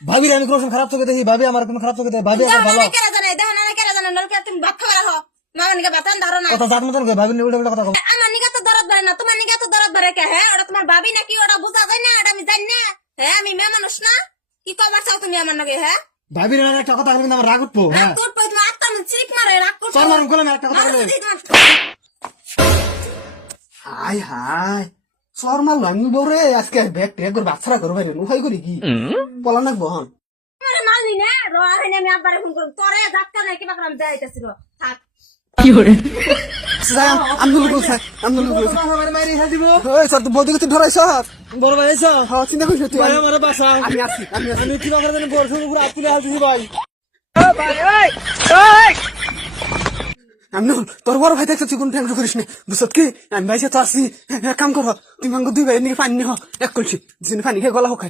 ভাবির আমি কোনো খারাপ চোখে দেখি, ভাবি আমার কোনো খারাপ চোখে দেখি, ভাবি আমার ভালো কেরা জানে দেখো না কেরা জানে নরকে তুমি ভাত খাবার হো মামা নিকে বাতান ধরো না কথা জাত মতন করে ভাবি উল্টা উল্টা কথা কও। আমার নিকে তো দরদ বাড়ে না তোমার নিকে তো দরদ বাড়ে কে হ্যাঁ ওটা তোমার ভাবি নাকি ওটা বুঝা যায় না এটা আমি জানি না হ্যাঁ আমি মেয়ে মানুষ না কি কবার চাও তুমি আমার নাকি হ্যাঁ ভাবির নামে একটা কথা কিন্তু আমার রাগ উঠবো। হ্যাঁ তোর পয় তুমি আত্মা চিরিক মারে রাগ করছো চল মারুন কোলে একটা কথা বলে হাই হাই সর মারলো আমি বউরে আজকে ব্যাগ ট্যাগ করে বাচ্চারা করবো ভাই উপায় করি কি বলা না বহন আরে মারলি না রো আরে আমি আব্বারে ফোন করব তোরে ধাক্কা নাই কিবা করে আমি যাইতাছি রো থাক আন্দোলন করছে আন্দোলন করছে আমার মারি হা দিব ওই স্যার তো বৌদিকে তুই ধরাইছ বড় ভাই এসো হ্যাঁ চিন্তা করিস তুই আমার বাসা আমি আসি আমি কি করে জানি বড় সব পুরো আতুলে হাল দিছি ভাই ভাই ওই ওই আমি তোর বড় ভাই দেখছিস কোন টেনশন করিস না বুঝছত কি আমি ভাইসে তো আসি এক কাম কর তুই মাঙ্গো দুই ভাই নিয়ে পানি হ এক কলছি যিনি পানি খেয়ে গলা হোক